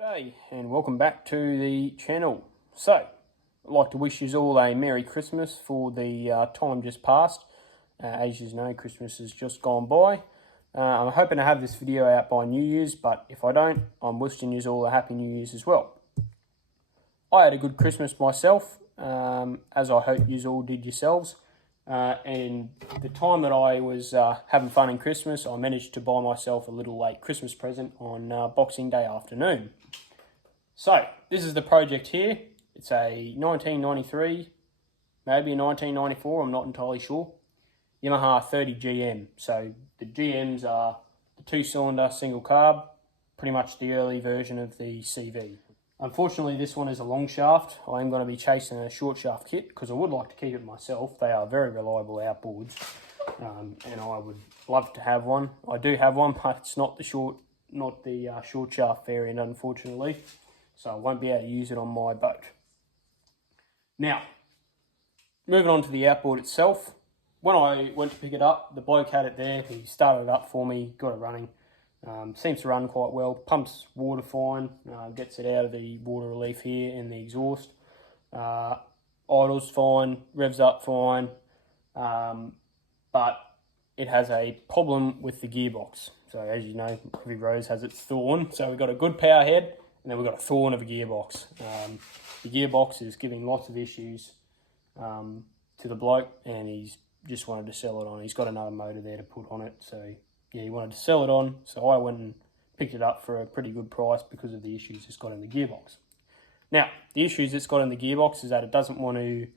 G'day and welcome back to the channel. So, I'd like to wish you all a Merry Christmas for the time just passed. As you know, Christmas has just gone by. I'm hoping to have this video out by New Year's, but if I don't, I'm wishing you all a Happy New Year's as well. I had a good Christmas myself, as I hope you all did yourselves. And the time that I was having fun in Christmas, I managed to buy myself a little late Christmas present on Boxing Day afternoon. So, this is the project here. It's a 1993, maybe a 1994, I'm not entirely sure. Yamaha 30 GM. So, the GMs are the two-cylinder single carb, pretty much the early version of the CV. Unfortunately, this one is a long shaft. I am going to be chasing a short shaft kit because I would like to keep it myself. They are very reliable outboards, and I would love to have one. I do have one, but it's not the short shaft variant, unfortunately. So I won't be able to use it on my boat. Now, moving on to the outboard itself. When I went to pick it up, the bloke had it there. He started it up for me, got it running. Seems to run quite well, pumps water fine, gets it out of the water relief here in the exhaust, idles fine, revs up fine, but it has a problem with the gearbox. So as you know, every rose has its thorn, so we've got a good power head and then we've got a thorn of a gearbox. The gearbox is giving lots of issues to the bloke, and he's just wanted to sell it on. He's got another motor there to put on it, so yeah, he wanted to sell it on, so I went and picked it up for a pretty good price because of the issues it's got in the gearbox. Now, the issues it's got in the gearbox is that it doesn't want to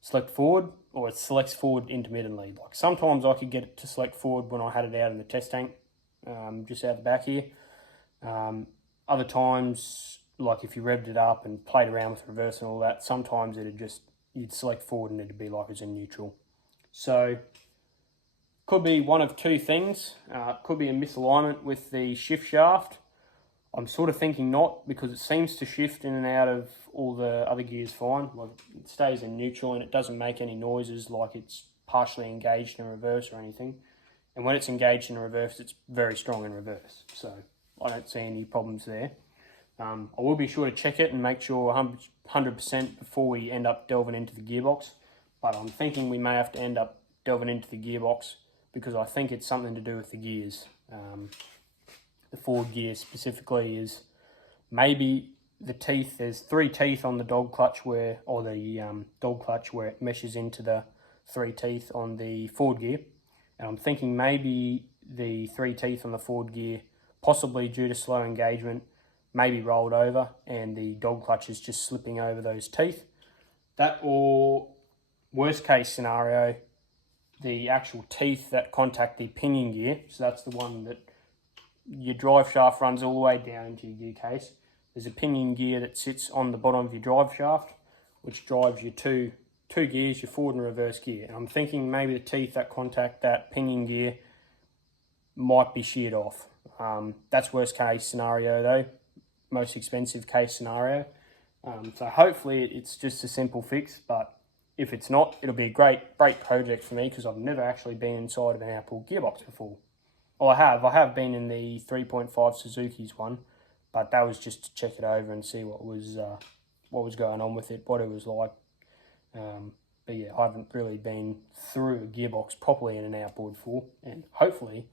select forward, or it selects forward intermittently. Like sometimes I could get it to select forward when I had it out in the test tank, just out the back here. Other times, like if you revved it up and played around with reverse and all that, sometimes you'd select forward and it'd be like it's in neutral. So, could be one of two things. Could be a misalignment with the shift shaft. I'm sort of thinking not, because it seems to shift in and out of all the other gears fine. Like it stays in neutral and it doesn't make any noises like it's partially engaged in reverse or anything. And when it's engaged in reverse, it's very strong in reverse. So I don't see any problems there. I will be sure to check it and make sure 100% before we end up delving into the gearbox. But I'm thinking we may have to end up delving into the gearbox, because I think it's something to do with the gears. The forward gear specifically is maybe the teeth. There's 3 teeth on the dog clutch dog clutch where it meshes into the 3 teeth on the forward gear. And I'm thinking maybe the 3 teeth on the forward gear, possibly due to slow engagement, maybe rolled over and the dog clutch is just slipping over those teeth. That, or worst case scenario, the actual teeth that contact the pinion gear, so that's the one that your drive shaft runs all the way down into your gear case. There's a pinion gear that sits on the bottom of your drive shaft, which drives your two gears, your forward and reverse gear. And I'm thinking maybe the teeth that contact that pinion gear might be sheared off. That's worst case scenario though, most expensive case scenario. So hopefully it's just a simple fix, but if it's not, it'll be a great project for me, because I've never actually been inside of an outboard gearbox before. Well, I have been in the 3.5 Suzuki's one, but that was just to check it over and see what was going on with it, what it was like. But yeah, I haven't really been through a gearbox properly in an outboard before, and hopefully,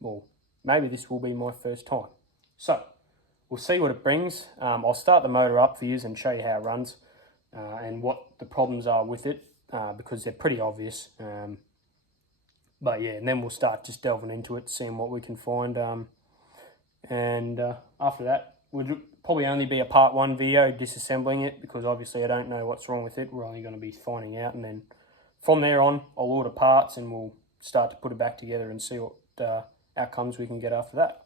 well, maybe this will be my first time. So, we'll see what it brings. I'll start the motor up for you and show you how it runs. And what the problems are with it, because they're pretty obvious. But yeah, and then we'll start just delving into it, seeing what we can find. And after that, would probably only be a part 1 video disassembling it, because obviously I don't know what's wrong with it. We're only going to be finding out, and then from there on, I'll order parts and we'll start to put it back together and see what outcomes we can get after that.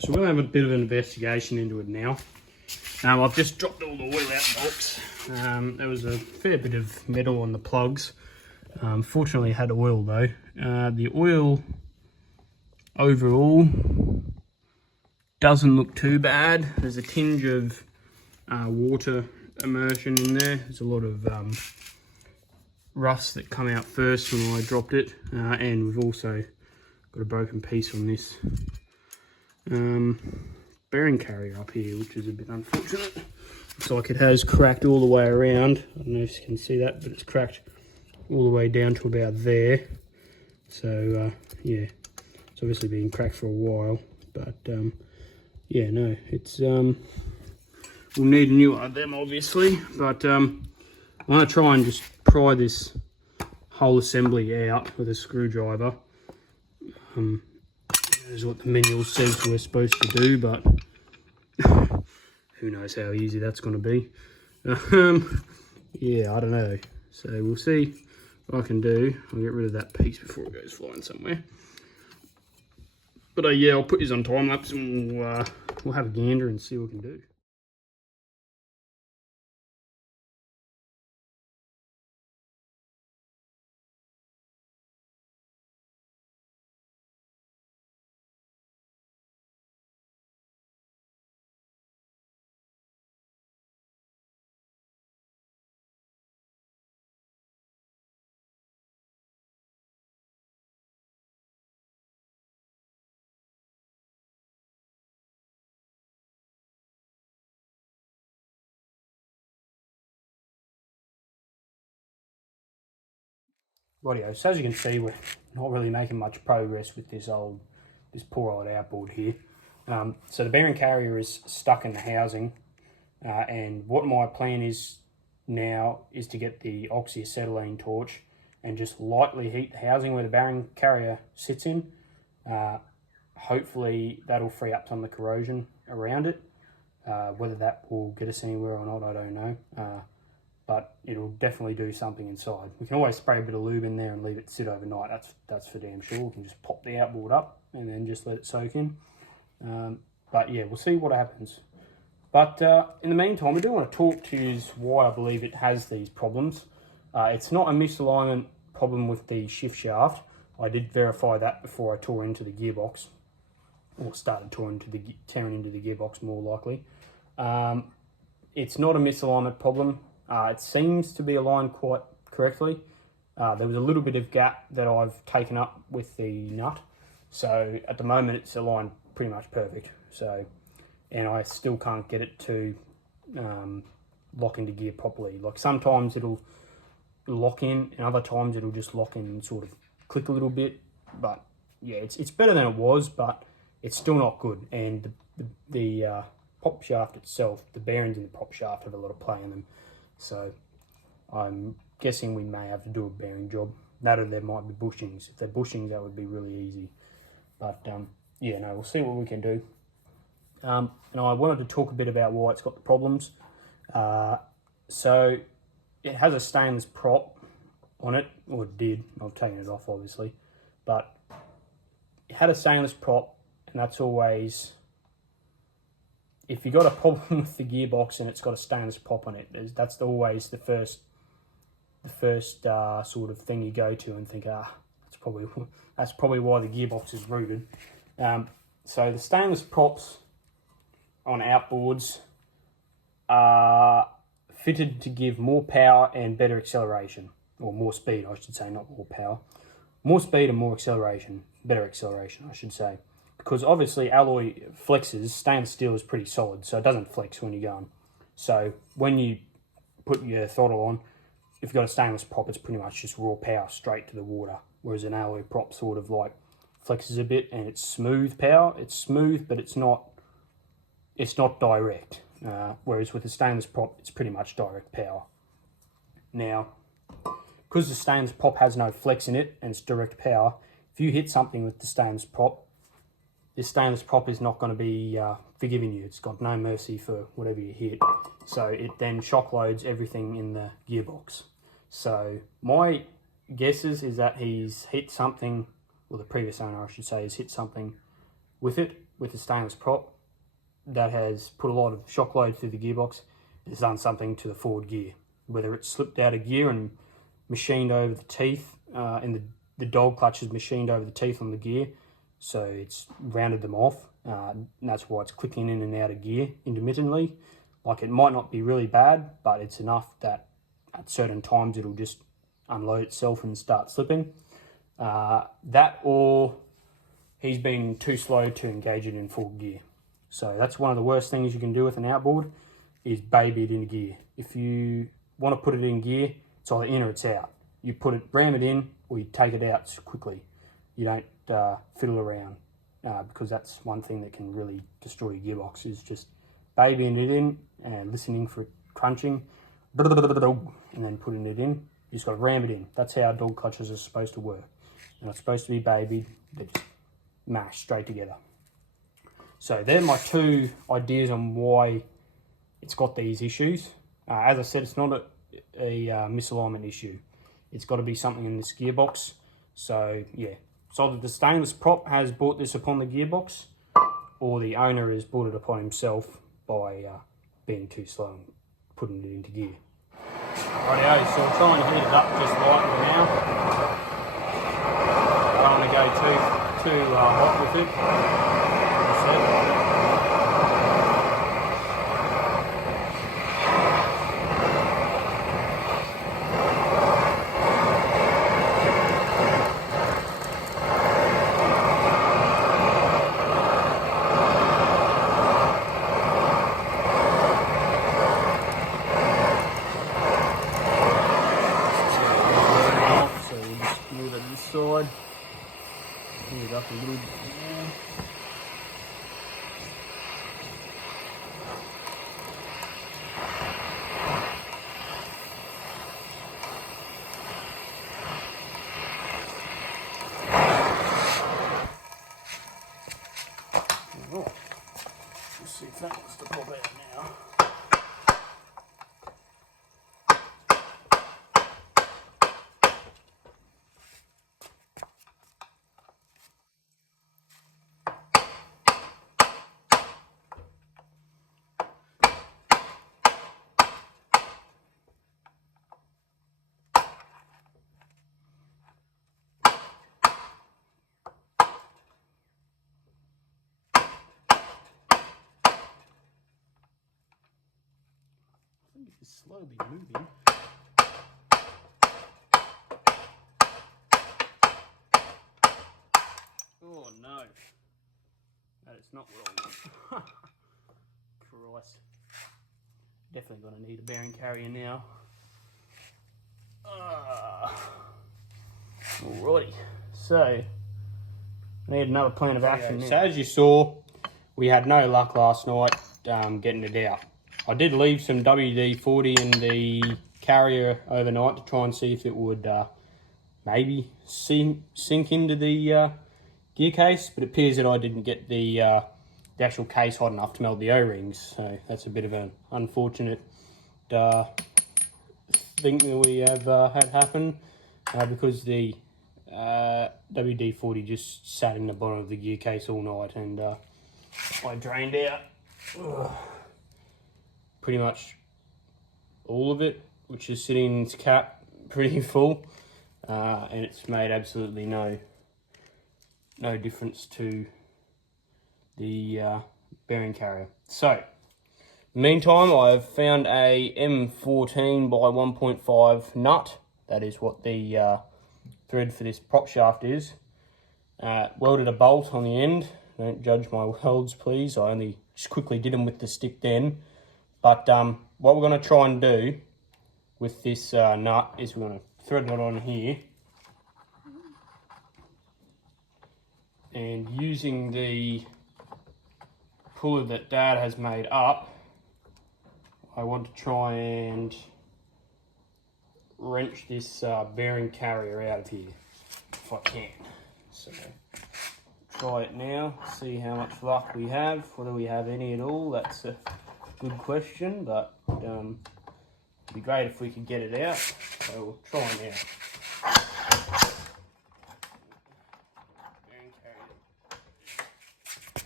So we'll have a bit of an investigation into it now. I've just dropped all the oil out the box. There was a fair bit of metal on the plugs. Fortunately, it had oil though. The oil overall doesn't look too bad. There's a tinge of water immersion in there. There's a lot of rust that come out first when I dropped it, and we've also got a broken piece on this bearing carrier up here, which is a bit unfortunate. Looks like it has cracked all the way around. I don't know if you can see that, but it's cracked all the way down to about there. So yeah, it's obviously been cracked for a while, but yeah, no, it's we'll need a new one of them obviously, but I'm going to try and just pry this whole assembly out with a screwdriver. That is what the manual says we're supposed to do, but who knows how easy that's going to be. Yeah, I don't know. So we'll see what I can do. I'll get rid of that piece before it goes flying somewhere. But yeah, I'll put this on time lapse and we'll have a gander and see what we can do. Rightio, so as you can see, we're not really making much progress with this poor old outboard here. So the bearing carrier is stuck in the housing, and what my plan is now is to get the oxyacetylene torch and just lightly heat the housing where the bearing carrier sits in. Hopefully that'll free up some of the corrosion around it. Whether that will get us anywhere or not, I don't know. But it'll definitely do something inside. We can always spray a bit of lube in there and leave it sit overnight. That's for damn sure. We can just pop the outboard up and then just let it soak in. But yeah, we'll see what happens. But in the meantime, I do want to talk to you why I believe it has these problems. It's not a misalignment problem with the shift shaft. I did verify that before I tore into the gearbox, or started tearing into the gearbox more likely. It's not a misalignment problem. It seems to be aligned quite correctly. There was a little bit of gap that I've taken up with the nut. So at the moment it's aligned pretty much perfect. So, and I still can't get it to lock into gear properly. Like sometimes it'll lock in and other times it'll just lock in and sort of click a little bit. But yeah, it's better than it was, but it's still not good. And the prop shaft itself, the bearings in the prop shaft have a lot of play in them. So I'm guessing we may have to do a bearing job. That or there might be bushings. If they're bushings, that would be really easy. But yeah, no, we'll see what we can do. And I wanted to talk a bit about why it's got the problems. So it has a stainless prop on it, or it did. I've taken it off obviously, but it had a stainless prop, and that's always, if you got a problem with the gearbox and it's got a stainless prop on it, that's always the first sort of thing you go to and think, that's probably why the gearbox is rooted. So the stainless props on outboards are fitted to give more power and better acceleration, or more speed, I should say, not more power. More speed and more acceleration, better acceleration, I should say. Because obviously alloy flexes, stainless steel is pretty solid, so it doesn't flex when you're going. So when you put your throttle on, if you've got a stainless prop, it's pretty much just raw power straight to the water. Whereas an alloy prop sort of like flexes a bit and it's smooth power. It's smooth, but it's not direct. Whereas with a stainless prop, it's pretty much direct power. Now, because the stainless prop has no flex in it and it's direct power, if you hit something with the stainless prop, this stainless prop is not going to be forgiving you. It's got no mercy for whatever you hit. So it then shock loads everything in the gearbox. So my guesses is that he's hit something, or the previous owner I should say, has hit something with it, with the stainless prop, that has put a lot of shock load through the gearbox. It's done something to the forward gear, whether it's slipped out of gear and machined over the teeth, and the dog clutch is machined over the teeth on the gear, so it's rounded them off, and that's why it's clicking in and out of gear intermittently. Like, it might not be really bad, but it's enough that at certain times it'll just unload itself and start slipping. That, or he's been too slow to engage it in full gear. So that's one of the worst things you can do with an outboard, is baby it into gear. If you want to put it in gear, it's either in or it's out. You ram it in, or you take it out quickly. You don't fiddle around, because that's one thing that can really destroy your gearbox, is just babying it in and listening for it crunching, and then putting it in. You just got to ram it in. That's how dog clutches are supposed to work. They're not supposed to be babied, they're just mashed straight together. So they're my two ideas on why it's got these issues. As I said, it's not a misalignment issue. It's got to be something in this gearbox. So yeah, it's either the stainless prop has brought this upon the gearbox, or the owner has brought it upon himself by being too slow and putting it into gear. Rightio, so we'll try and heat it up just lightly now. I don't want to go too hot with it. Side, heat it up a little bit more. Oh, let's see if that wants to pop out now. It's slowly moving. Oh no, that is not what I want. Christ. Definitely going to need a bearing carrier now. Alrighty, so I need another plan of action now. So as you saw, we had no luck last night getting it out. I did leave some WD-40 in the carrier overnight to try and see if it would maybe sink into the gear case, but it appears that I didn't get the actual case hot enough to melt the O-rings, so that's a bit of an unfortunate thing that we have had happen, because the WD-40 just sat in the bottom of the gear case all night, and I drained out pretty much all of it, which is sitting in its cap pretty full, and it's made absolutely no difference to the bearing carrier. So meantime, I've found a M14 by 1.5 nut. That is what the thread for this prop shaft is. Welded a bolt on the end. Don't judge my welds, please. I only just quickly did them with the stick then. But what we're going to try and do with this nut is we're going to thread it on here. And using the puller that Dad has made up, I want to try and wrench this bearing carrier out of here, if I can. So try it now, see how much luck we have, whether we have any at all. That's a good question, but it'd be great if we could get it out, so we'll try now.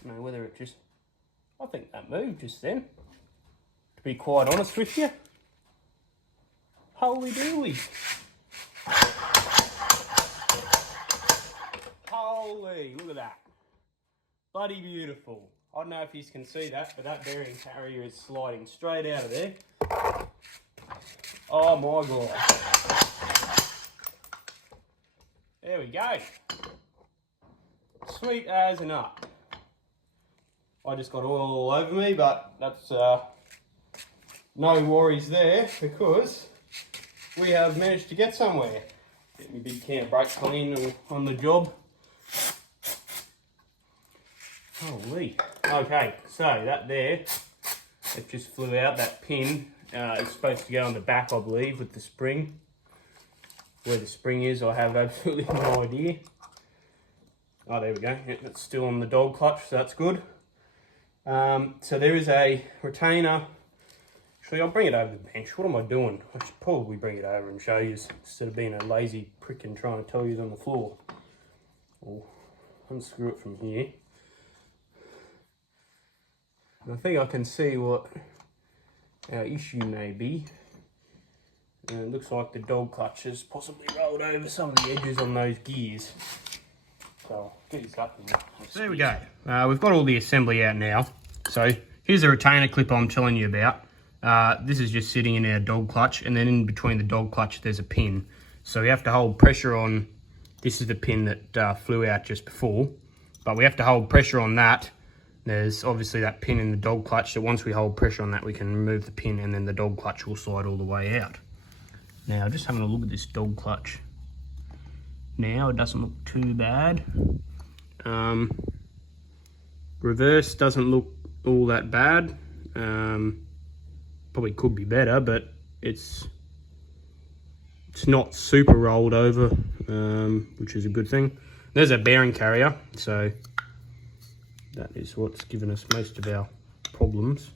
don't know whether it just, I think that moved just then, to be quite honest with you. Holy dooly. Holy, look at that. Bloody beautiful. I don't know if you can see that, but that bearing carrier is sliding straight out of there. Oh my God. There we go. Sweet as a nut. I just got oil all over me, but that's no worries there, because we have managed to get somewhere. Get my big can of brake clean on the job. Holy. Okay, so that there, it just flew out. That pin is supposed to go on the back, I believe, with the spring. Where the spring is, I have absolutely no idea. Oh, there we go. It's still on the dog clutch, so that's good. So there is a retainer. Actually, I'll bring it over the bench. What am I doing? I should probably bring it over and show you instead of being a lazy prick and trying to tell you on the floor. I'll unscrew it from here. And I think I can see what our issue may be. And it looks like the dog clutch has possibly rolled over some of the edges on those gears. So I'll get this up. So there we go. We've got all the assembly out now. So here's the retainer clip I'm telling you about. This is just sitting in our dog clutch, and then in between the dog clutch there's a pin. So we have to hold pressure on, this is the pin that flew out just before, but we have to hold pressure on that. There's obviously that pin in the dog clutch, so once we hold pressure on that we can remove the pin, and then the dog clutch will slide all the way out. Now just having a look at this dog clutch. Now it doesn't look too bad. Reverse doesn't look all that bad. Probably could be better, but it's not super rolled over, which is a good thing. There's a bearing carrier, so that is what's given us most of our problems.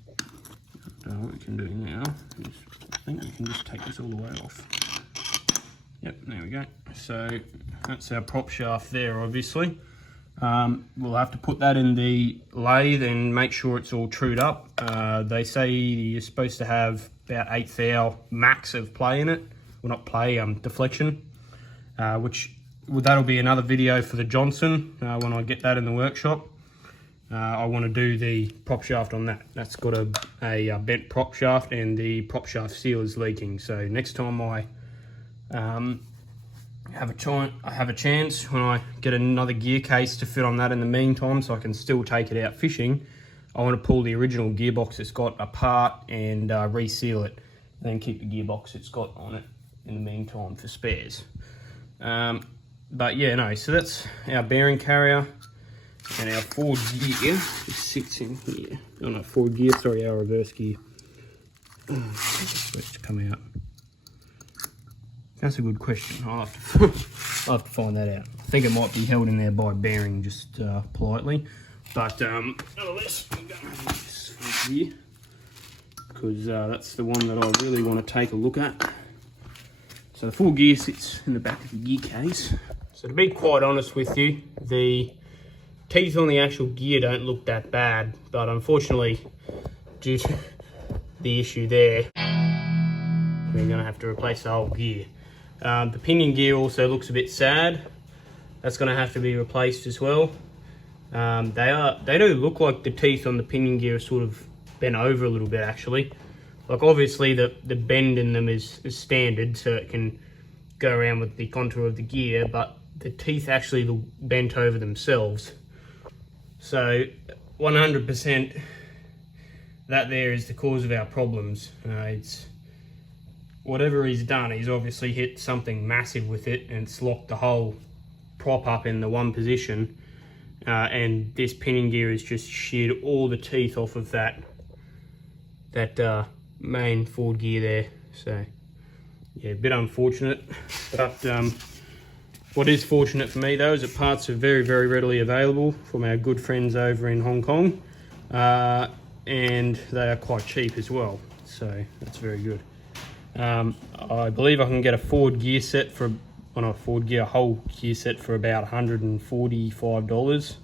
What we can do now is, I think we can just take this all the way off. Yep, there we go. So that's our prop shaft there, obviously. We'll have to put that in the lathe and make sure it's all trued up. They say you're supposed to have about 1/8 thou max of play in it. Well, not play, deflection. Which that'll be another video for the Johnson when I get that in the workshop. I want to do the prop shaft on that. That's got a bent prop shaft, and the prop shaft seal is leaking. So next time I have a chance when I get another gear case to fit on that in the meantime, so I can still take it out fishing, I want to pull the original gearbox it's got apart and reseal it, and then keep the gearbox it's got on it in the meantime for spares. But yeah, no, so that's our bearing carrier, and our forward gear just sits in here. Oh no, forward gear, sorry, our reverse gear. It's supposed to come out. That's a good question. I'll have to find that out. I think it might be held in there by bearing, just politely. But nonetheless, I'm going to have this forward gear, because that's the one that I really want to take a look at. So the full gear sits in the back of the gear case. So to be quite honest with you, the teeth on the actual gear don't look that bad, but unfortunately, due to the issue there, we're going to have to replace the whole gear. The pinion gear also looks a bit sad. That's going to have to be replaced as well. They do look like the teeth on the pinion gear are sort of bent over a little bit, actually. Like obviously the bend in them is standard, so it can go around with the contour of the gear, but the teeth actually look bent over themselves. So 100% that there is the cause of our problems. It's whatever he's done, he's obviously hit something massive with it, and it's locked the whole prop up in the one position. And this pinion gear has just sheared all the teeth off of that main forward gear there. So yeah, a bit unfortunate, but what is fortunate for me though is that parts are very, very readily available from our good friends over in Hong Kong, and they are quite cheap as well, so that's very good. I believe I can get a forward gear set for, well, not a forward gear, a whole gear set for about $145.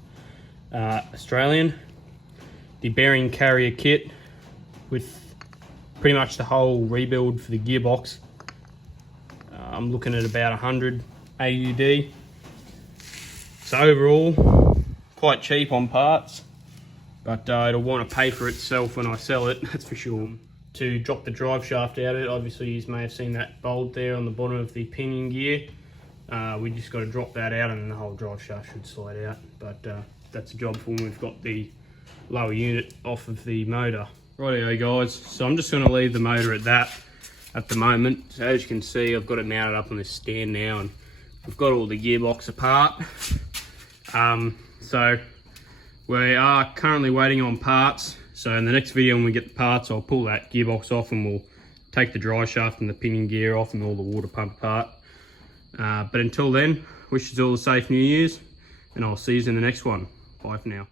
Australian. The bearing carrier kit with pretty much the whole rebuild for the gearbox. I'm looking at about 100 AUD. So overall, quite cheap on parts, but it'll want to pay for itself when I sell it, that's for sure. To drop the drive shaft out of it, obviously you may have seen that bolt there on the bottom of the pinion gear. We just got to drop that out and the whole drive shaft should slide out, but that's a job for when we've got the lower unit off of the motor. Rightio guys, so I'm just going to leave the motor at that at the moment. So as you can see, I've got it mounted up on this stand now, and we've got all the gearbox apart. So we are currently waiting on parts. So in the next video when we get the parts, I'll pull that gearbox off and we'll take the drive shaft and the pinion gear off and all the water pump apart. But until then, wishes all a safe New Year's, and I'll see you in the next one. Bye for now.